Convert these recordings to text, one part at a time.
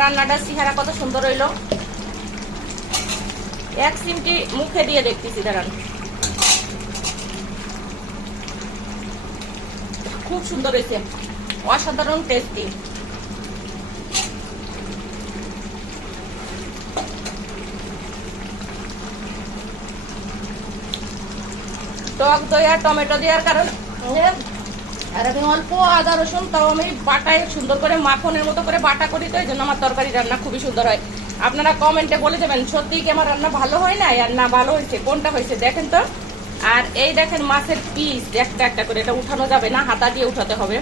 রান্নাটা সিহারা কত সুন্দর হইলো। এক সিমটি মুখে দিয়ে দেখতেছি, দাঁড়ান। খুব সুন্দর হয়েছে, অসাধারণ টেস্টি। টক দই আর টমেটো দেওয়ার কারণে আর আমি অল্প আদা রসুন, তাও আমি বাটায় সুন্দর করে মাখনের মতো করে বাটা করি, তো এই জন্য আমার তরকারি রান্না খুবই সুন্দর হয়। আপনারা কমেন্টে বলে দেবেন সত্যি কি আমার রান্না ভালো হয় না আর না ভালো হয়েছে, কোনটা হয়েছে দেখেন তো। আর এই দেখেন মাছের পিস একটা একটা করে, এটা উঠানো যাবে না, হাতা দিয়ে উঠাতে হবে,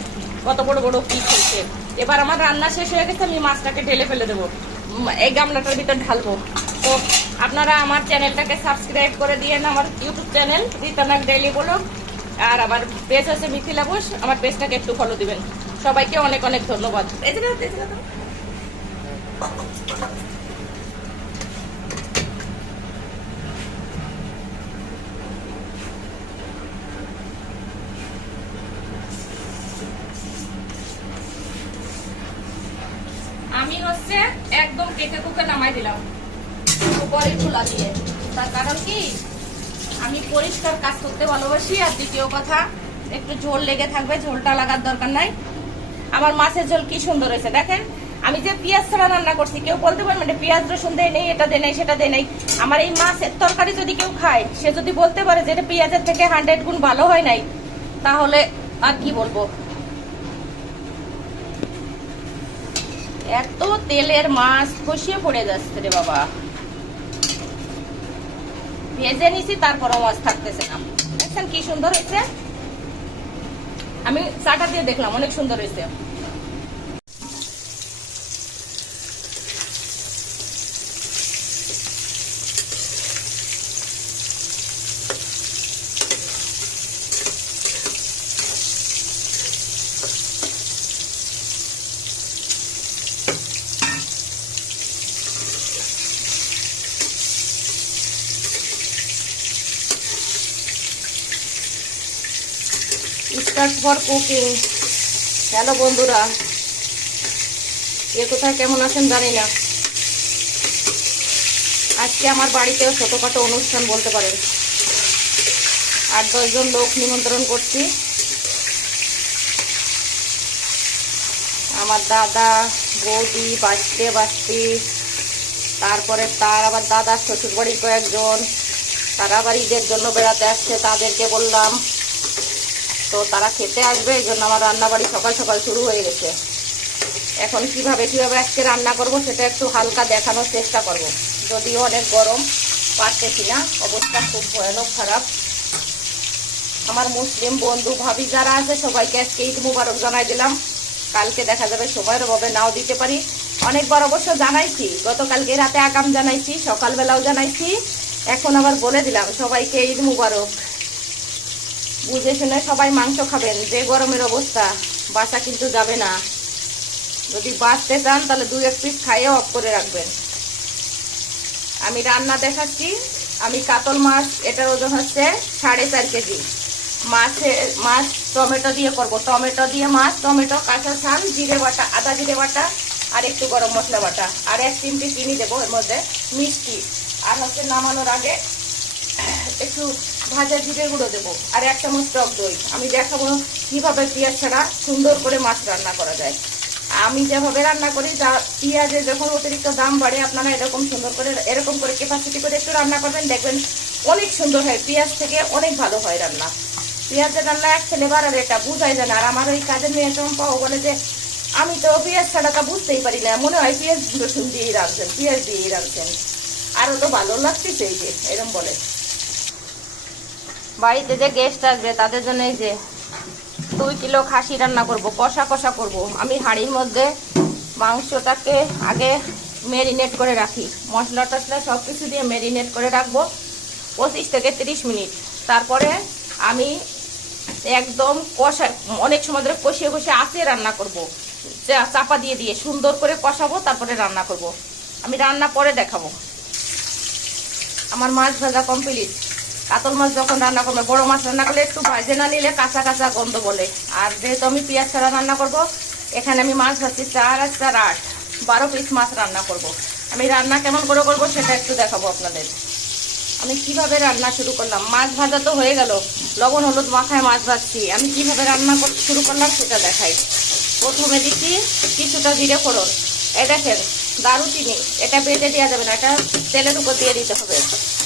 কত বড় বড় পিস হয়েছে। এবার আমার রান্না শেষ হয়ে গেছে, আমি মাছটাকে ঢেলে ফেলে দেবো, এই গামলাটার ভিতর ঢালবো। তো আপনারা আমার চ্যানেলটাকে সাবস্ক্রাইব করে দিয়েন, আমার ইউটিউব চ্যানেল রিতানাক ডেইলি ব্লগ, আর আমার পেজ আছে মিথিলা ঘোষ, আমার পেজটাকে একটু ফলো দিবেন। সবাইকে অনেক অনেক ধন্যবাদ। আমি হচ্ছে একদম কেটে কুকে নামাই দিলাম উপরে চুলা দিয়ে, তার কারণ কি আমি পরিষ্কার কাজ করতে ভালোবাসি। আর দ্বিতীয় কথা, একটু ঝোল লেগে থাকবে, ঝোলটা লাগার দরকার নাই। আমার মাছের ঝোল কি সুন্দর হয়েছে দেখেন। আমি যে পেঁয়াজ ছাড়া রান্না করছি, কেউ বলতে পারবেন মানে পেঁয়াজ রসুন দেয় নেই, এটা দেয় নেই, সেটা দেয় নেই। আমার এই মাছের তরকারি যদি কেউ খায়, সে যদি বলতে পারে যে এটা পেঁয়াজের থেকে 100 গুণ ভালো হয় নাই, তাহলে আর কি বলবো। এত তেলের মাছ খসিয়ে পড়ে যাচ্ছে রে বাবা, ভেজে নিছি তারপরও মাছ থাকতেছে না। দেখছেন কি সুন্দর হয়েছে, আমি চাটা দিয়ে দেখলাম অনেক সুন্দর হয়েছে। Start for cooking. হ্যালো বন্ধুরা, কে কোথায় কেমন আছেন জানি না। আজকে আমার বাড়িতেও ছোটখাটো অনুষ্ঠান বলতে পারেন, 8-10 জন লোক নিমন্ত্রণ করছি। আমার দাদা বৌদি বাঁচতে বাঁচতি, তারপরে তার আবার দাদার শ্বশুর বাড়ির কয়েকজন, তারা আবার ঈদের জন্য বেড়াতে আসছে, তাদেরকে বললাম। তো তারা খেতে আসবে, এই জন্য আমার রান্নাবাড়ি সকাল সকাল শুরু হয়ে গেছে। এখন কিভাবে আজকে রান্না করব সেটা একটু হালকা দেখানোর চেষ্টা করব। যদিও অনেক গরম, পারতেছি না, অবস্থা খুব ভয়ানক খারাপ। আমার মুসলিম বন্ধু ভাবি যারা আছে সবাইকে আজকে ঈদ মুবারক জানাই দিলাম। কালকে দেখা যাবে সময়ের অভাবে নাও দিতে পারি। অনেকবার অবশ্য জানাইছি, গতকালকে রাতে আগাম জানাইছি, সকালবেলাও জানাইছি, এখন আবার বলে দিলাম সবাইকে ঈদ মুবারক। বুঝে শুনে সবাই মাংস খাবেন, যে গরমের অবস্থা বাসা কিন্তু যাবে না। যদি বাঁচতে চান তাহলে 2-1 পিস খাইয়ে অফ করে রাখবেন। আমি রান্না দেখাচ্ছি। আমি কাতল মাছ, এটার ওজন হচ্ছে 4.5 কেজি। মাছ টমেটো দিয়ে করব, টমেটো দিয়ে মাছ, টমেটো, কাঁচা ঝাল, জিরে বাটা, আদা জিরে বাটা, আর একটু গরম মশলা বাটা, আর 1 চিমটি চিনি দেবো এর মধ্যে, মিষ্টি, আর হচ্ছে নামানোর আগে একটু ভাজা জিরে গুঁড়ো দেবো, আর 1 চামচ টক দই। আমি দেখাবো কিভাবে পেঁয়াজ ছাড়া সুন্দর করে মাছ রান্না করা যায়। আমি যেভাবে রান্না করি, যা পেঁয়াজের যখন অতিরিক্ত দাম বাড়ে, আপনারা এরকম সুন্দর করে এরকম করে ক্যাপাসিটি করে একটু রান্না করবেন, দেখবেন অনেক সুন্দর হয়, পেঁয়াজ থেকে অনেক ভালো হয় রান্না। পেঁয়াজের রান্না এক ফ্লেভার, আর এটা বুঝাই যায় না। আর আমার ওই কাজের মেয়ে চম্পাও বলে যে আমি তো পেঁয়াজ ছাড়া তা বুঝতেই পারি না, মনে হয় পেঁয়াজ রসুন দিয়েই রাখছেন, পেঁয়াজ দিয়েই রাখছেন, আরও তো ভালো লাগতেছে, এই যে এরকম বলে। বাড়িতে যে গেস্ট আসবে তাদের জন্য এই যে 2 কিলো খাসি রান্না করব, কষা কষা করব। আমি হাঁড়ির মধ্যে মাংসটাকে আগে ম্যারিনেট করে রাখি, মশলা টশলা সব কিছু দিয়ে ম্যারিনেট করে রাখবো 25 থেকে 30 মিনিট। তারপরে আমি একদম কষা, অনেক সময় ধরে কষিয়ে কষিয়ে আঁচে রান্না করব, চাপা দিয়ে দিয়ে সুন্দর করে কষাবো, তারপরে রান্না করব। আমি রান্না পরে দেখাবো। আমার মাছ ভাজা কমপ্লিট। কাতল মাছ যখন রান্না করবে, বড় মাছ রান্না করলে একটু ভাজে না নিলে কাঁচা কাঁচা গন্ধ বলে। আর যেহেতু আমি পেঁয়াজ ছাড়া রান্না করব, এখানে আমি মাছ ভাজছি 4 আর 4 8, 12 পিস মাছ রান্না করব। আমি রান্না কেমন করে করব সেটা একটু দেখাবো আপনাদের। আমি কিভাবে রান্না শুরু করলাম, মাছ ভাজা তো হয়ে গেল, লবণ হলুদ মাখায় মাছ ভাজছি, আমি কিভাবে রান্না শুরু করলাম সেটা দেখাই। প্রথমে দিচ্ছি কিছুটা জিরে ফোড়ন, এই দেখেন দারুচিনি, এটা বেটে দেওয়া যাবে না, এটা তেলের উপর দিয়ে দিতে হবে।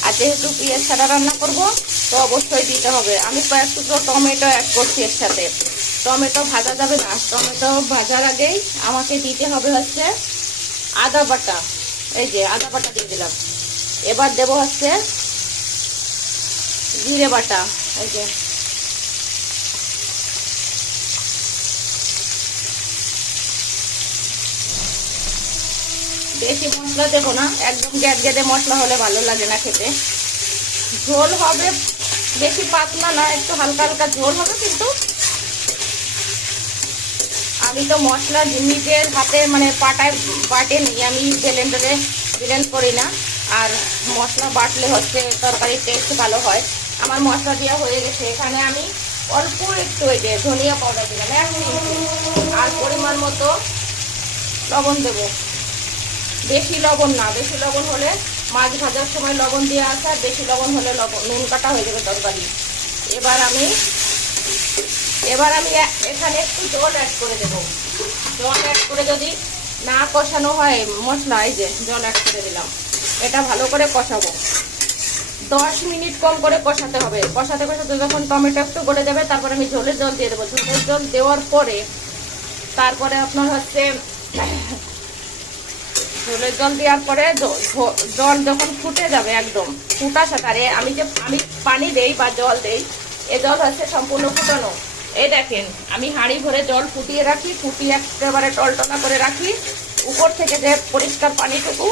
আর যেহেতু পেঁয়াজ ছাড়া রান্না করব তো অবশ্যই দিতে হবে। আমি কয়েক টুকরো টমেটো অ্যাড করছি এর সাথে। টমেটো ভাজা যাবে না, টমেটো ভাজার আগেই আমাকে দিতে হবে হচ্ছে আদা বাটা। এই যে আদা বাটা দিয়ে দিলাম। এবার দেব হচ্ছে জিরে বাটা, এই যে বেশি মশলা দেবো না, একদম গ্যাদ গেদে মশলা হলে ভালো লাগে না খেতে। ঝোল হবে, বেশি পাতলা না, একটু হালকা হালকা ঝোল হবে। কিন্তু আমি তো মশলা নিজের হাতে মানে বাটে নিই, আমি ব্লেন্ডারে ব্লেন্ড করি না। আর মশলা বাটলে হচ্ছে তরকারির টেস্ট ভালো হয়। আমার মশলা দেওয়া হয়ে গেছে। এখানে আমি অল্প একটু এই যে ধনিয়া পাউডার দিলাম, আর পরিমাণ মতো লবণ দেবো। বেশি লবণ না, বেশি লবণ হলে মাছ ভাজার সময় লবণ দিয়ে আসে, আর বেশি লবণ হলে নুন কাটা হয়ে যাবে তরকারি। এবার আমি এখানে একটু জল অ্যাড করে দেবো। জল অ্যাড করে যদি না কষানো হয় মশলা, এই যে জল অ্যাড করে দিলাম। এটা ভালো করে কষাবো, 10 মিনিট কম করে কষাতে হবে। কষাতে কষাতে যখন টমেটো একটু গলে যাবে তারপর আমি ঝোলের জল দিয়ে দেবো। ঝোলের জল দেওয়ার পরে তারপরে আপনার হচ্ছে ঝোলের জল দেওয়ার পরে জল যখন ফুটে যাবে, একদম ফুটা সাঁতারে আমি পানি দেই বা জল দেই, এ জল হচ্ছে সম্পূর্ণ ফুটানো। এই দেখেন আমি হাঁড়ি ভরে জল ফুটিয়ে রাখি, ফুটিয়ে একেবারে টলটলা করে রাখি। উপর থেকে যে পরিষ্কার পানিটুকু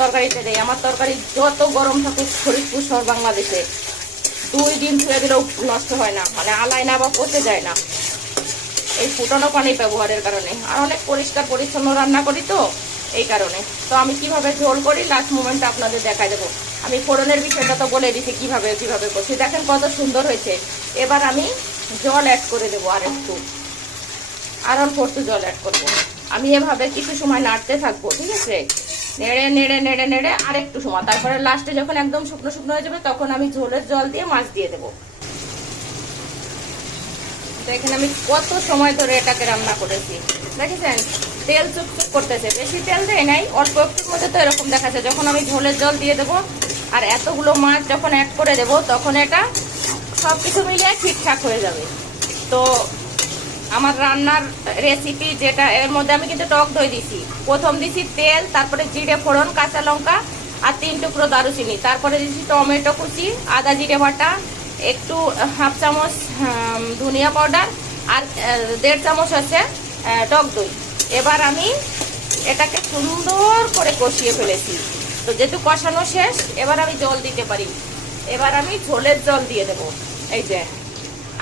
তরকারিতে দেই। আমার তরকারি যত গরম থাকুক ফরিদপুর শহর বাংলাদেশে 2 দিন ধুয়ে দিলেও নষ্ট হয় না, মানে আলায় না বা পচে যায় না, এই ফুটানো পানি ব্যবহারের কারণে। আর অনেক পরিষ্কার পরিচ্ছন্ন রান্না করি তো এই কারণে। তো আমি কিভাবে ঝোল করি লাস্ট মোমেন্টে আপনাদের দেখাই দেবো। আমি ফোড়নের বিষয়টা তো বলে দিচ্ছি কিভাবে করছি। দেখেন কত সুন্দর হয়েছে। এবার আমি জল অ্যাড করে দেবো, আর অল্প একটু জল অ্যাড করবো। আমি এভাবে কিছু সময় নাড়তে থাকবো, ঠিক আছে, নেড়ে নেড়ে নেড়ে নেড়ে আর একটু সময়। তারপরে লাস্টে যখন একদম শুকনো শুকনো হয়ে যাবে তখন আমি ঝোলের জল দিয়ে মাছ দিয়ে দেবো। দেখেন আমি কত সময় ধরে এটাকে রান্না করেছি, দেখেছেন তেল চুপচুপ করতেছে। বেশি তেল দেয় নাই, অল্প একটুর মধ্যে তো এরকম দেখাচ্ছে। যখন আমি ঝোলের জল দিয়ে দেবো আর এতগুলো মাছ যখন অ্যাড করে দেবো তখন এটা সব কিছু মিলিয়ে ঠিকঠাক হয়ে যাবে। তো আমার রান্নার রেসিপি যেটা, এর মধ্যে আমি কিন্তু টক দই দিছি। প্রথম দিছি তেল, তারপরে জিরে ফোড়ন, কাঁচা লঙ্কা আর 3 টুকরো দারুচিনি, তারপরে দিছি টমেটো কুচি, আদা জিরে বাটা, একটু হাফ চামচ ধনিয়া পাউডার আর 1.5 চামচ আছে টক দই। এবার আমি এটাকে সুন্দর করে কষিয়ে ফেলেছি। তো যেহেতু কষানো শেষ, এবার আমি জল দিতে পারি। এবার আমি ঝোলের জল দিয়ে দেবো। এই যে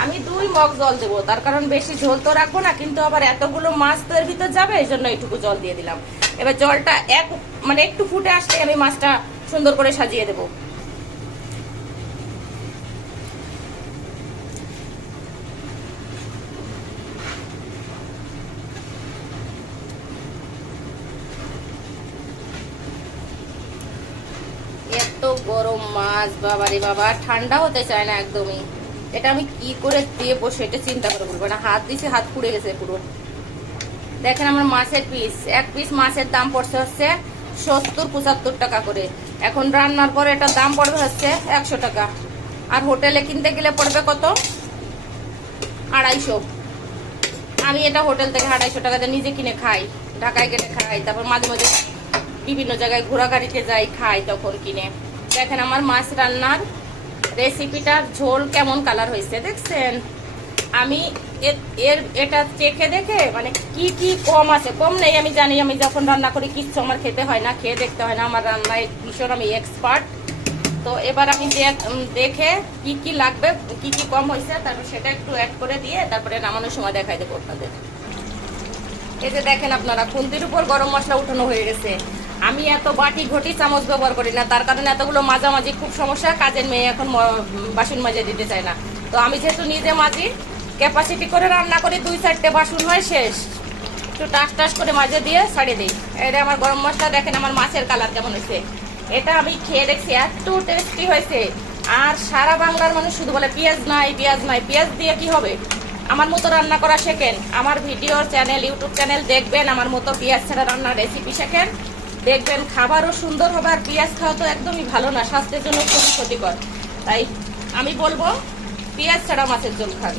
আমি 2 মগ জল দেবো, তার কারণ বেশি ঝোল তো রাখবো না, কিন্তু আবার এতগুলো মাছ তো এর ভিতর যাবে, এই জন্য এইটুকু জল দিয়ে দিলাম। এবার জলটা একটু ফুটে আসলে আমি মাছটা সুন্দর করে সাজিয়ে দেবো। এত গরম মাছ, বাবারে বাবা, ঠান্ডা হতে চায় না একদমই। এটা আমি কি করে দেবো সেটা চিন্তা করে বলবো না। হাত দিছি, হাত পুড়ে গেছে পুরো। দেখেন আমার মাছের পিস, এক পিস মাছের দাম পড়ছে হচ্ছে 70-75 টাকা করে। এখন রান্নার পরে এটার দাম পড়বে হচ্ছে 100 টাকা। আর হোটেলে কিনতে গেলে পড়বে কত? 250। আমি এটা হোটেল থেকে 250 টাকাতে নিজে কিনে খাই, ঢাকায় গেলে খাই, তারপর মাঝে মাঝে বিভিন্ন জায়গায় ঘোরা গাড়িতে যাই, খাই তখন কিনে। দেখেন আমার মাছ রান্নার রেসিপিটার ঝোল কেমন কালার হয়েছে দেখছেন। আমি এটা চেখে দেখে মানে কি কি কম আছে, কম নেই আমি জানি। আমি যখন রান্না করি কিচ্ছু আমার খেতে হয় না, খেয়ে দেখতে হয় না, আমার রান্নায় ভীষণ আমি এক্সপার্ট। তো এবার আমি দেখে কি কি লাগবে, কি কি কম হয়েছে, তারপর সেটা একটু অ্যাড করে দিয়ে তারপরে নামানোর সময় দেখাই দেবো আপনাদের। এই যে দেখেন আপনারা, খুন্তির উপর গরম মশলা উঠানো হয়ে গেছে। আমি এত বাটি ঘটি চামচ ব্যবহার করি না, তার কারণে এতগুলো মাঝামাঝি খুব সমস্যা। কাজের মেয়ে এখন বাসন মাজা দিতে চায় না। তো আমি যেহেতু নিজে মাজি, ক্যাপাসিটি করে রান্না করি, 2-4টে বাসন হয় শেষ। একটু টাস টাস করে মাঝে দিয়ে ছাড়িয়ে দিই। এটা আমার গরম মশলা, দেখেন আমার মাছের কালার কেমন হয়েছে। এটা আমি খেয়ে দেখছি এত টেস্টি হয়েছে। আর সারা বাংলার মানুষ শুধু বলে পেঁয়াজ নাই পেঁয়াজ নাই, পেঁয়াজ দিয়ে কি হবে? আমার মতো রান্না করা শেখেন, আমার ভিডিওর চ্যানেল, ইউটিউব চ্যানেল দেখবেন, আমার মতো পেঁয়াজ ছাড়া রান্নার রেসিপি শেখেন, দেখবেন খাবারও সুন্দর হবে। আর পেঁয়াজ খাওয়া তো একদমই ভালো না, স্বাস্থ্যের জন্য খুবই ক্ষতিকর। তাই আমি বলবো পেঁয়াজ ছাড়া মাছের ঝোল খান।